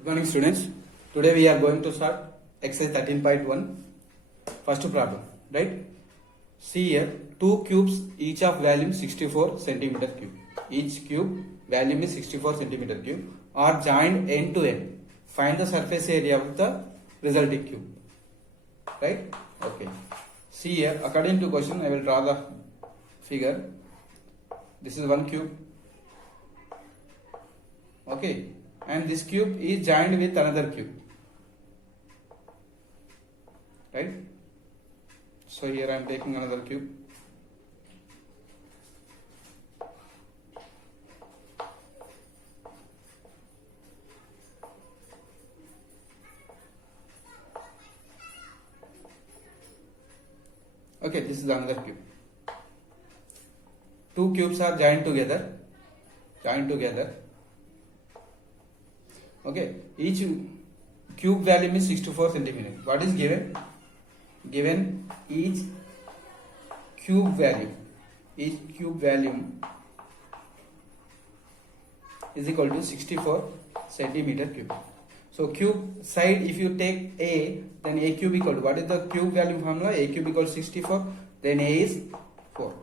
Good morning, students. Today we are going to start exercise 13.1. First problem, right? See here, two cubes each of volume 64 centimeter cube. Each cube volume is 64 centimeter cube are joined end to end. Find the surface area of the resulting cube. Right? Okay. See here, according to question, I will draw the figure. This is one cube. Okay. And this cube is joined with another cube, right? So here I am taking another cube. Okay, this is another cube. Two cubes are joined together. Okay, each cube volume is 64 centimeter. What is given? Given each cube volume is equal to 64 centimeter cube. So cube side, if you take A, then A cube equal to, what is the cube volume formula? A cube equals 64, then A is 4.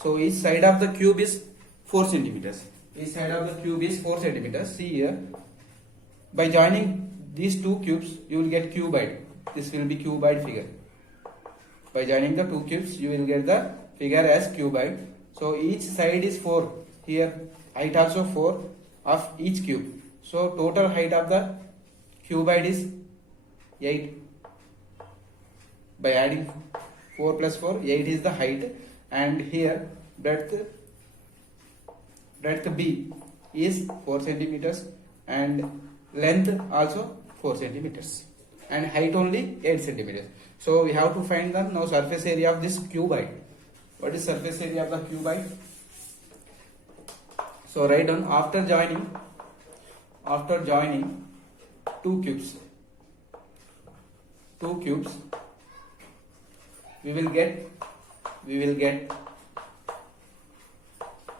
So each side of the cube is 4 centimeters. Each side of the cube is 4 centimeters. See here. By joining these two cubes, you will get cuboid. This will be cuboid figure. By joining the two cubes, you will get the figure as cuboid. So each side is 4. Here height also 4 of each cube. So total height of the cuboid is 8. By adding 4 plus 4, 8 is the height. And here breadth B is 4 centimeters and length also 4 centimeters and height only 8 centimeters. So we have to find the now surface area of this cuboid. What is surface area of the cuboid? So write down after joining two cubes, we will get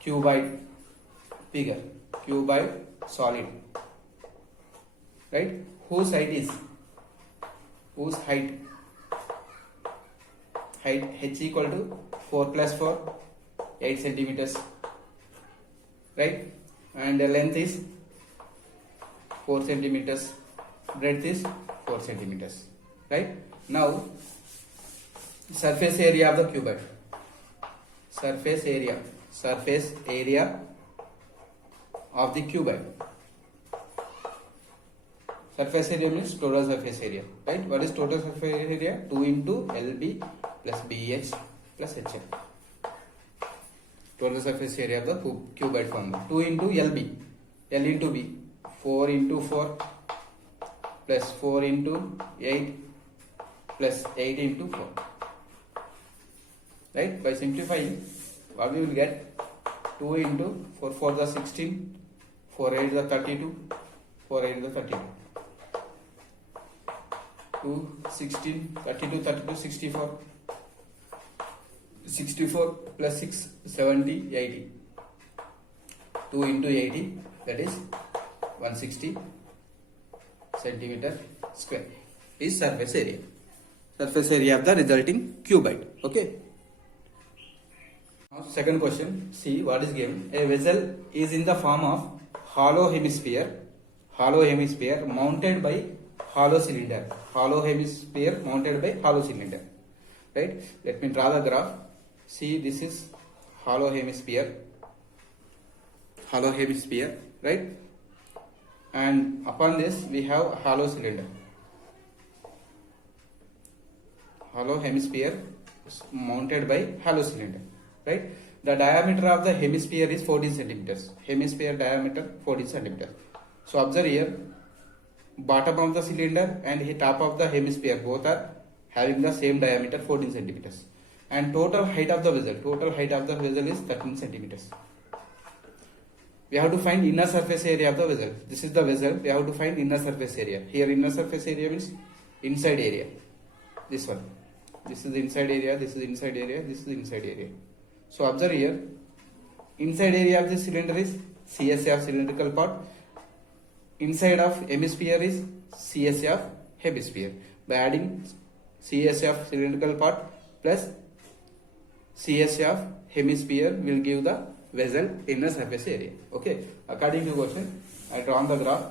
cuboid figure, cuboid solid. Right? Whose height h equal to 4 plus 4, 8 centimeters, right? And the length is 4 centimeters, breadth is 4 centimeters, right? Now surface area of the cuboid, surface area of the cuboid. Surface area means total surface area, right? What is total surface area? 2 into LB plus BH plus HL. Total surface area of the cuboid formula. 2 into LB, L into B, 4 into 4 plus 4 into 8 plus 8 into 4. Right? By simplifying, what we will get? 2 into 4 4 the 16, 4 8 the 32, 4 8 the 32. 2, 16, 32, 32, 64. 64 plus 6, 70, 80. 2 into 80, that is 160 centimeter square is surface area. Surface area of the resulting cuboid. Okay. Now second question, see what is given. A vessel is in the form of hollow hemisphere mounted by hollow cylinder. Hollow hemisphere mounted by hollow cylinder. Right? Let me draw the graph. See, this is hollow hemisphere. Right? And upon this we have hollow cylinder. Hollow hemisphere is mounted by hollow cylinder. Right? The diameter of the hemisphere is 14 centimeters. Hemisphere diameter 14 centimeters. So observe here. Bottom of the cylinder and the top of the hemisphere both are having the same diameter 14 centimeters and total height of the vessel is 13 centimeters. We have to find inner surface area of the vessel. This is the vessel. We have to find inner surface area. Here inner surface area means inside area. This one. This is inside area. This is inside area. This is inside area. So observe here. Inside area of the cylinder is CSA of cylindrical part inside of hemisphere is CSA of hemisphere. By adding CSA of cylindrical part plus CSA of hemisphere will give the vessel inner surface area. Okay. According to question, I drawn the graph.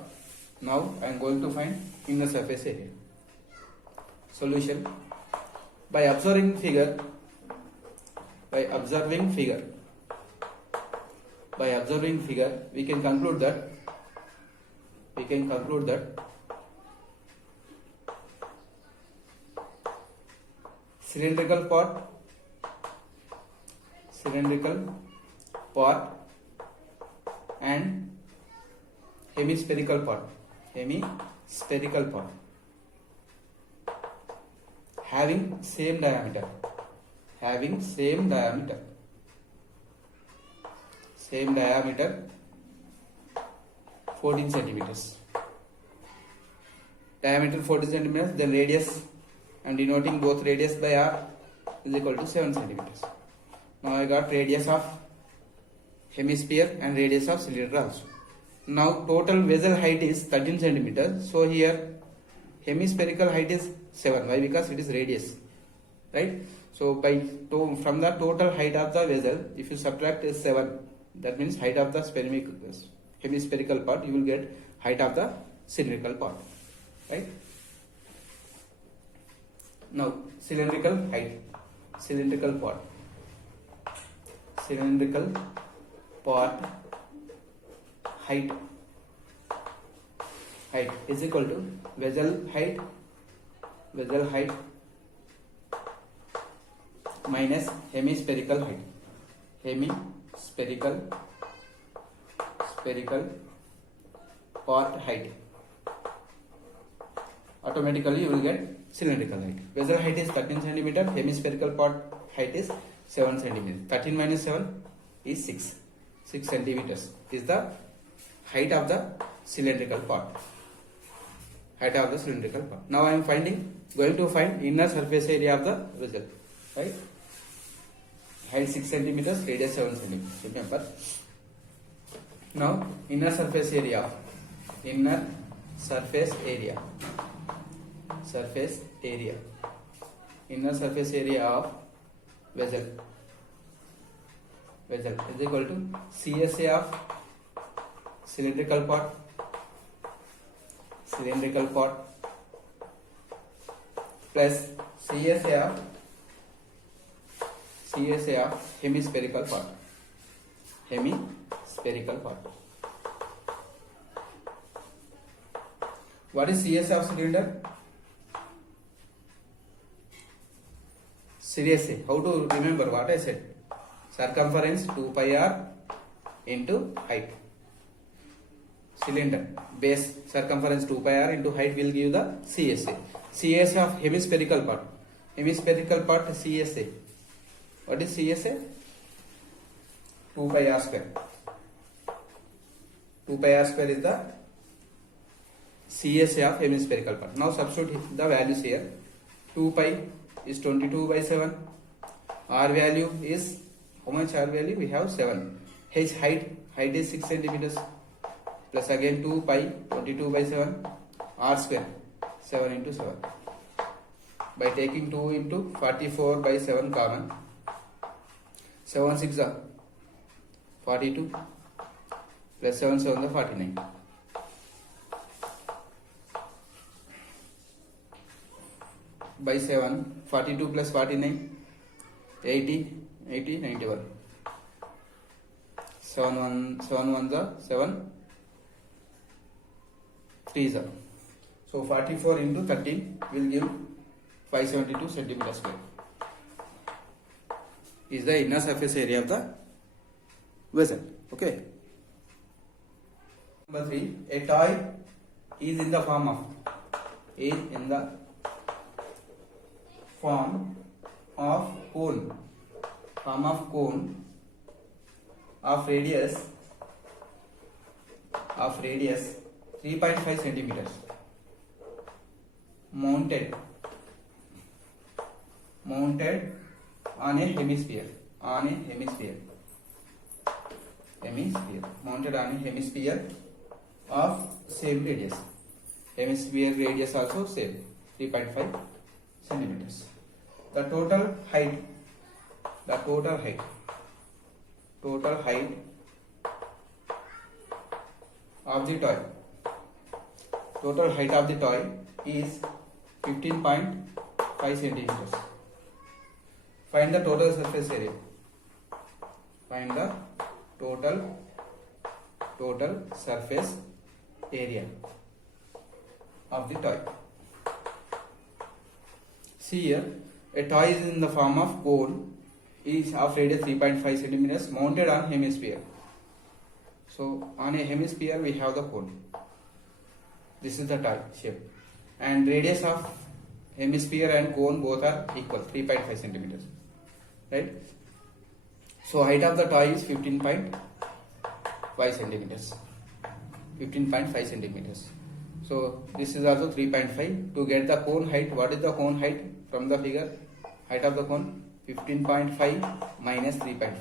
Now I am going to find inner surface area. Solution. By observing figure, we can conclude that cylindrical part and hemispherical part having same diameter 14 centimeters. Diameter 14 centimeters, then radius, and denoting both radius by r is equal to 7 centimeters. Now I got radius of hemisphere and radius of cylinder also. Now total vessel height is 13 centimeters. So here hemispherical height is 7. Why? Because it is radius, right? So from the total height of the vessel, if you subtract 7, that means height of the hemispherical part, you will get height of the cylindrical part, right? Now cylindrical part height is equal to vessel height minus hemispherical part height. Automatically you will get cylindrical height. Vessel height is 13 centimeter, hemispherical part height is 7 centimeter. 13 minus 7 is 6 centimeters is the height of the cylindrical part. Now I am going to find inner surface area of the vessel, right? Height 6 centimeters, radius 7 centimeters. Remember. Now inner surface area of vessel is equal to CSA of cylindrical part plus CSA of hemispherical part. What is CSA of cylinder? Seriously, how to remember what I said? Circumference 2 pi r into height. Cylinder base circumference 2 pi r into height will give the CSA. CSA of hemispherical part CSA. What is CSA? 2 pi r square. 2 pi r square is the CSA of hemispherical part. Now substitute the values here. 2 pi is 22 by 7. R value is, how much R value? We have 7. H height is 6 centimeters. Plus again 2 pi 22 by 7. R square 7 into 7. By taking 2 into 44 by 7 common. 7 6 are 42. Plus 7 7 are 49. By 7, 42 plus 49, 80, 91. 7 1s are 7, 3s are. So 44 into 13 will give 572 centimeter square. Is the inner surface area of the vessel. Okay. Number 3, a toy is in the form of cone of radius 3.5 centimeters mounted on a hemisphere of same radius. Hemisphere radius also same 3.5 centimeters. The total height of the toy. Total height of the toy is 15.5 centimeters. Find the total surface area. Find the total surface area of the toy. See here, a toy is in the form of cone, is of radius 3.5 centimeters, mounted on hemisphere. So on a hemisphere we have the cone. This is the toy shape, and radius of hemisphere and cone both are equal, 3.5 centimeters, right? So height of the toy is 15.5 centimeters. 15.5 centimeters. So this is also 3.5. To get the cone height, what is the cone height from the figure? Height of the cone 15.5 minus 3.5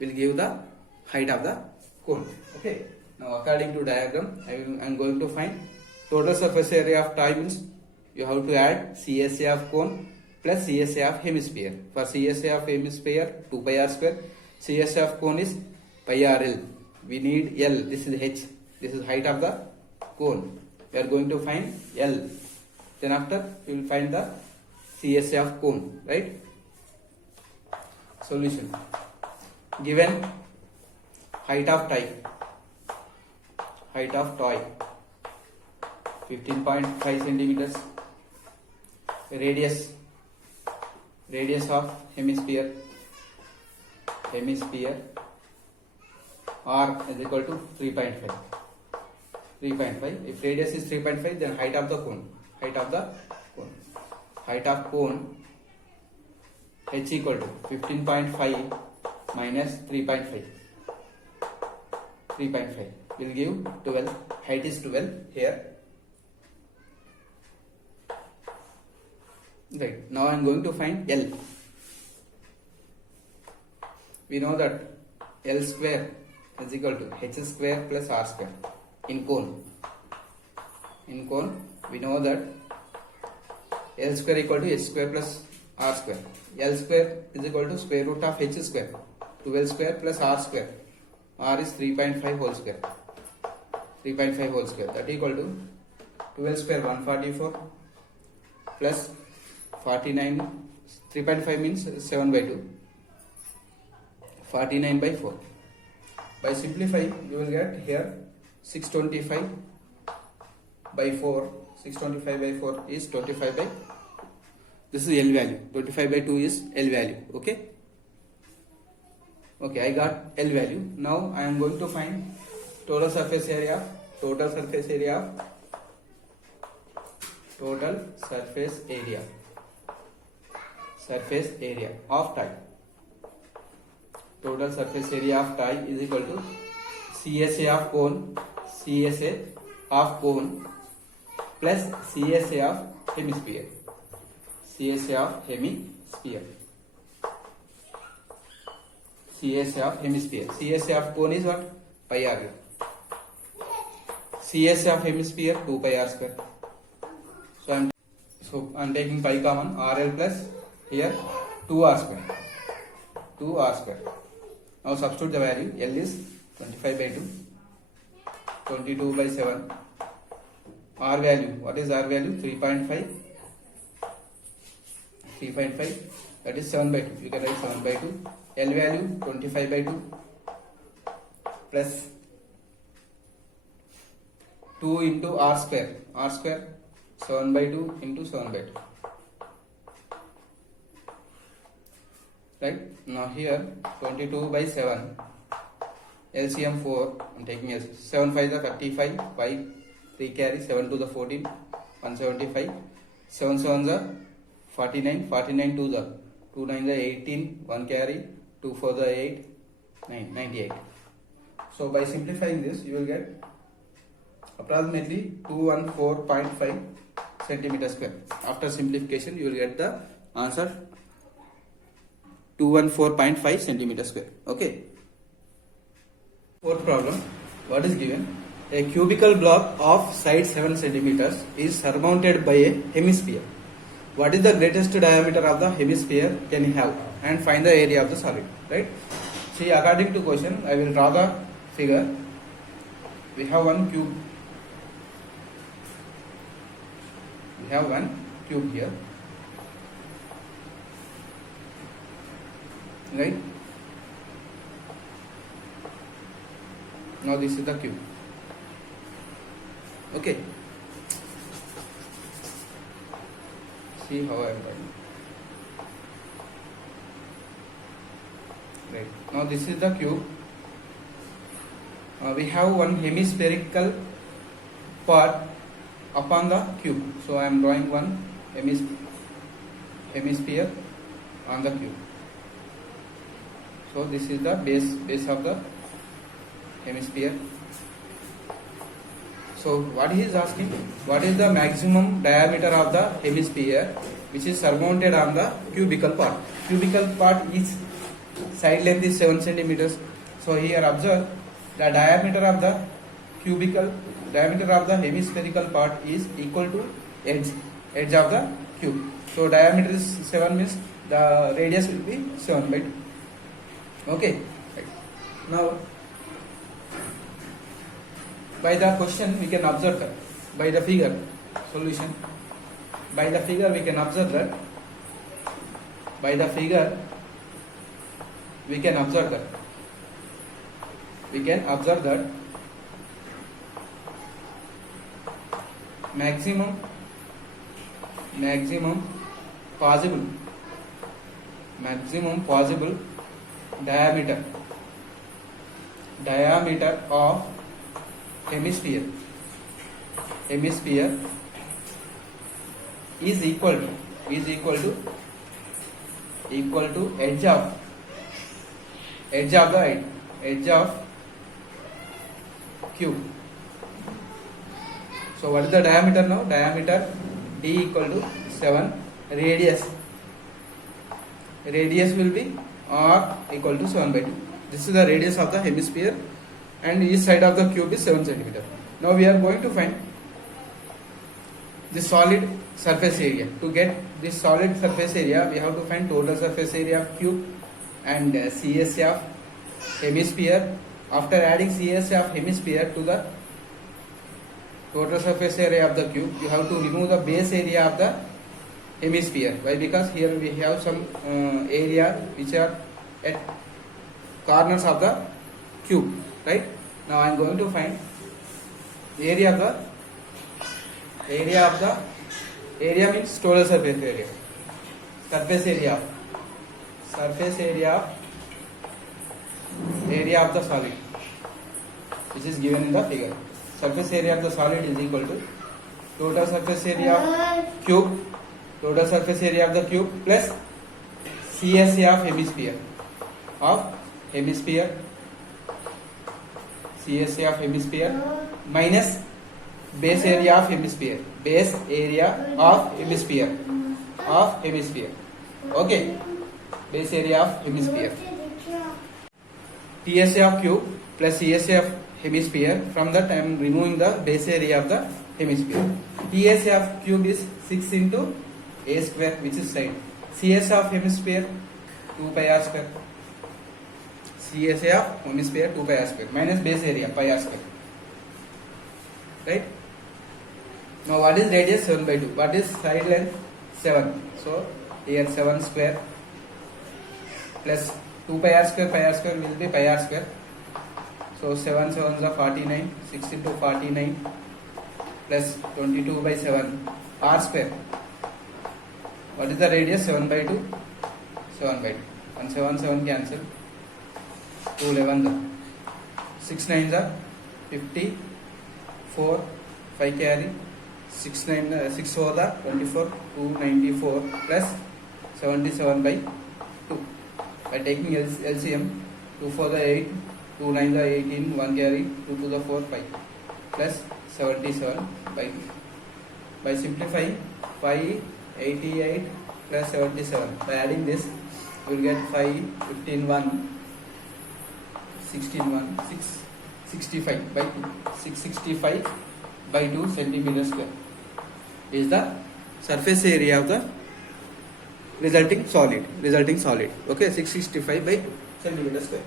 will give the height of the cone. Okay. Now according to diagram, I am going to find total surface area of toy means you have to add CSA of cone plus CSA of hemisphere. For CSA of hemisphere 2 pi r square, CSA of cone is pi r l. We need L. This is H. This is height of the cone. We are going to find L. Then after we will find the CSA of cone, right? Solution. Given height of toy 15.5 centimeters, radius of hemisphere r is equal to 3.5. If radius is 3.5, then height of the cone h equal to 15.5 minus 3.5 will give 12. Height is 12 here. Right. Now I am going to find L. We know that L square is equal to h square plus r square in cone. In cone, we know that L square equal to h square plus r square. L square is equal to square root of h square. 12 square plus r square. R is 3.5 whole square. 3.5 whole square. That equal to 12 square 144 plus 49. 3.5 means 7 by 2. 49 by 4. By simplifying, you will get here 625 by 4. 625 by 4 is 25 by. This is L value. 25 by 2 is L value. Okay. Okay, I got L value. Now I am going to find total surface area. Total surface area of tie. Total surface area of tie is equal to CSA of cone plus CSA of hemisphere. CSA of hemisphere. CSA of cone is what? Pi r. CSA of hemisphere 2 pi r square. So I am taking pi common, RL plus here 2r square. Now substitute the value. L is 25 by 2, 22 by 7. R value, what is R value? 3.5. That is 7 by 2. You can write 7 by 2. L value 25 by 2 plus 2 into R square. 7 by 2 into 7 by 2. Right? Now here 22 by 7. LCM 4. I am taking as 7 5 is 35. 5 3 carry 7 to the 14. 175. 7 7 is 49. 49 2 the 2 9 is 18. 1 carry 2 4 the 8. 9 98. So by simplifying this, you will get approximately 214.5 centimeter square. After simplification, you will get the answer 214.5 centimeter square. Okay. Fourth problem. What is given? A cubical block of side 7 centimeters is surmounted by a hemisphere. What is the greatest diameter of the hemisphere can you have? And find the area of the solid. Right? See, according to question, I will draw the figure. We have one cube. We have one cube here. Right? Now this is the cube. Okay. See how I am writing. Right. Now this is the cube. We have one hemispherical part upon the cube. So I am drawing one hemisphere on the cube. So this is the base of the hemisphere. So what he is asking, what is the maximum diameter of the hemisphere which is surmounted on the cubical part? Cubical part is side length is 7 centimeters. So here observe the diameter of the hemispherical part is equal to edge of the cube. So diameter is 7 means the radius will be 7 by 2. Okay. Right. Now by the question we can observe that by the figure solution. By the figure we can observe that. By the figure we can observe that. We can observe that maximum possible diameter of hemisphere is equal to edge of cube. So what is the diameter now? Diameter D equal to 7. Radius will be R equal to 7 by 2. This is the radius of the hemisphere and each side of the cube is 7 centimeter. Now we are going to find the solid surface area. To get this solid surface area, we have to find total surface area of cube and CSA of hemisphere. After adding CSA of hemisphere to the total surface area of the cube, you have to remove the base area of the hemisphere. Why? Because here we have some area which are at corners of the cube. Right? Now I am going to find area means total surface area. Surface area of the solid, which is given in the figure. Surface area of the solid is equal to total surface area of cube plus CSA of hemisphere minus base area of hemisphere. Okay, base area of hemisphere. TSA of cube plus CSA of hemisphere. From that I am removing the base area of the hemisphere. TSA of cube is 6 into a square, which is side. CSA of hemisphere 2 pi r square. CSA of hemisphere 2 pi r square minus base area pi r square. Right? Now what is radius? 7 by 2. What is side length? 7. So here 7 square plus 2 pi r square will be pi r square. So 7 7s are 49. 6 into 49 plus 22 by 7 r square. What is the radius? 7 by 2. 7 by 2. And 7 cancel. 2 11s. 6 9s are 50. 4 5 carry. 6 4 are 24. 294 plus 77 by 2. By taking LCM, 2 4 the 8, 2 9 the 18, 1 carry, 2 to the 4 5 plus 77 by 2. By simplifying 5 88 plus 77. By adding this, we will get 5 15 1 16 1 6 665 by 2. 665 by 2 centimeter square is the surface area of the resulting solid. Okay, 665 by 2 centimeter square.